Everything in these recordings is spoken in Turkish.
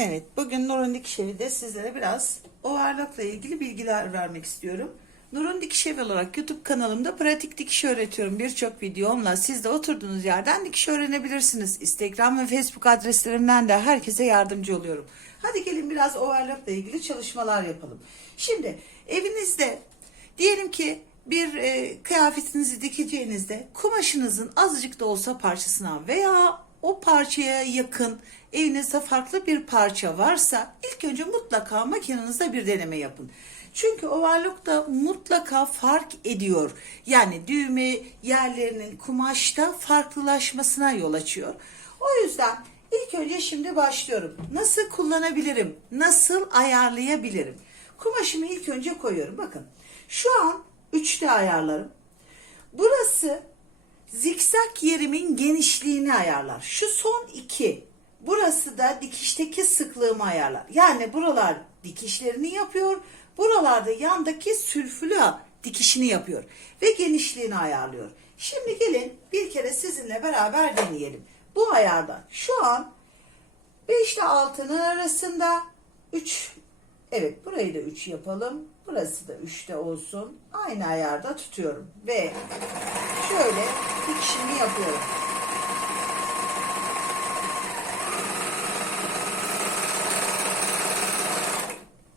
Evet, bugün Nur'un dikiş evi de sizlere biraz overlockla ilgili bilgiler vermek istiyorum. Nur'un dikiş evi olarak YouTube kanalımda pratik dikiş öğretiyorum. Birçok videomla siz de oturduğunuz yerden dikiş öğrenebilirsiniz. Instagram ve Facebook adreslerimden de herkese yardımcı oluyorum. Hadi gelin biraz overlockla ilgili çalışmalar yapalım. Şimdi evinizde diyelim ki bir e, kıyafetinizi dikeceğinizde kumaşınızın azıcık da olsa parçasına veya o parçaya yakın evinizde farklı bir parça varsa ilk önce mutlaka makinenizde bir deneme yapın. Çünkü overlock'ta mutlaka fark ediyor. Yani düğme yerlerinin kumaşta farklılaşmasına yol açıyor. O yüzden ilk önce şimdi başlıyorum. Nasıl kullanabilirim? Nasıl ayarlayabilirim? Kumaşımı ilk önce koyuyorum. Bakın şu an üçte ayarlarım. Burası zikzak yerimin genişliğini ayarlar. Şu son iki. Burası da dikişteki sıklığımı ayarlar. Yani buralar dikişlerini yapıyor. Buralarda yandaki sülfülü dikişini yapıyor. Ve genişliğini ayarlıyor. Şimdi gelin bir kere sizinle beraber deneyelim. Bu ayarda şu an 5 ile 6'nın arasında 3 Evet burayı da 3 yapalım. Burası da 3'te olsun. Aynı ayarda tutuyorum. Ve şöyle dikişimi yapıyorum.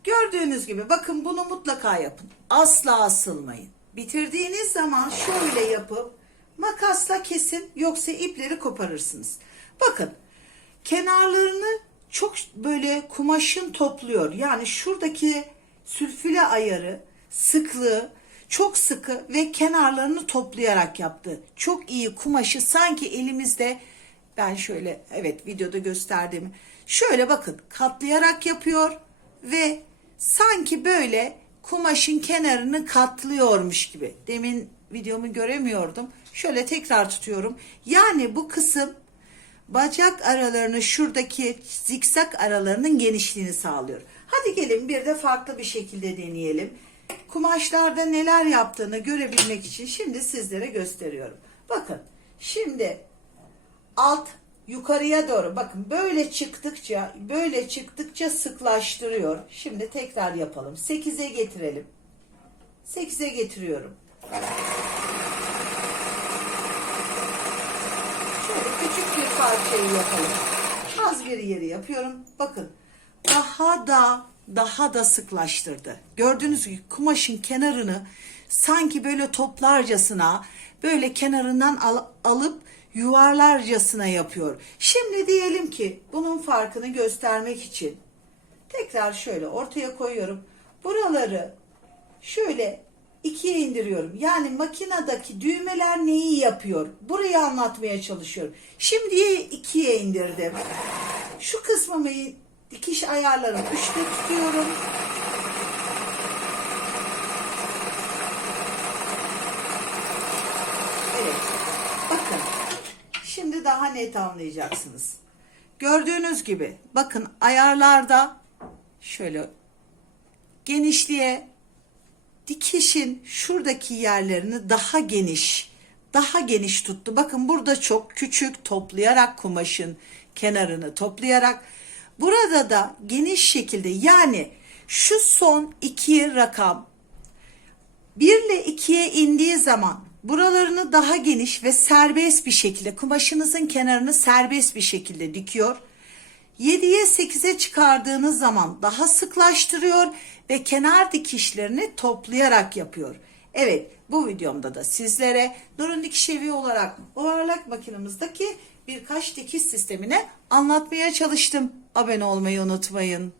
Gördüğünüz gibi bakın bunu mutlaka yapın. Asla asılmayın. Bitirdiğiniz zaman şöyle yapıp makasla kesin yoksa ipleri koparırsınız. Bakın kenarlarını çok böyle kumaşın topluyor. Yani şuradaki sülfüle ayarı, sıklığı çok sıkı ve kenarlarını toplayarak yaptı. Çok iyi kumaşı sanki elimizde ben şöyle evet videoda gösterdiğimi şöyle bakın katlayarak yapıyor ve sanki böyle kumaşın kenarını katlıyormuş gibi. Demin videomu göremiyordum. Şöyle tekrar tutuyorum. Yani bu kısım bacak aralarını şuradaki zikzak aralarının genişliğini sağlıyor. Hadi gelin bir de farklı bir şekilde deneyelim. Kumaşlarda neler yaptığını görebilmek için şimdi sizlere gösteriyorum. Bakın şimdi alt yukarıya doğru bakın böyle çıktıkça böyle çıktıkça sıklaştırıyor. Şimdi tekrar yapalım. 8'e getirelim. 8'e getiriyorum. Şöyle küçük bir parçayı yapalım. Az bir yeri yapıyorum. Bakın daha da daha da sıklaştırdı. Gördüğünüz gibi kumaşın kenarını sanki böyle toplarcasına böyle kenarından al- alıp yuvarlarcasına yapıyor. Şimdi diyelim ki bunun farkını göstermek için tekrar şöyle ortaya koyuyorum. Buraları şöyle ikiye indiriyorum. Yani makinedeki düğmeler neyi yapıyor? Burayı anlatmaya çalışıyorum. Şimdi ikiye indirdim. Şu kısmımı dikiş ayarlarım üçte tutuyorum. Evet. Bakın. Şimdi daha net anlayacaksınız. Gördüğünüz gibi bakın ayarlarda şöyle genişliğe dikişin şuradaki yerlerini daha geniş, daha geniş tuttu. Bakın burada çok küçük toplayarak kumaşın kenarını toplayarak burada da geniş şekilde yani şu son iki rakam 1 ile 2'ye indiği zaman buralarını daha geniş ve serbest bir şekilde kumaşınızın kenarını serbest bir şekilde dikiyor. 7'ye 8'e çıkardığınız zaman daha sıklaştırıyor ve kenar dikişlerini toplayarak yapıyor. Evet bu videomda da sizlere Nur'un dikiş evi olarak overlock makinemizdeki birkaç dikiş sistemini anlatmaya çalıştım. Abone olmayı unutmayın.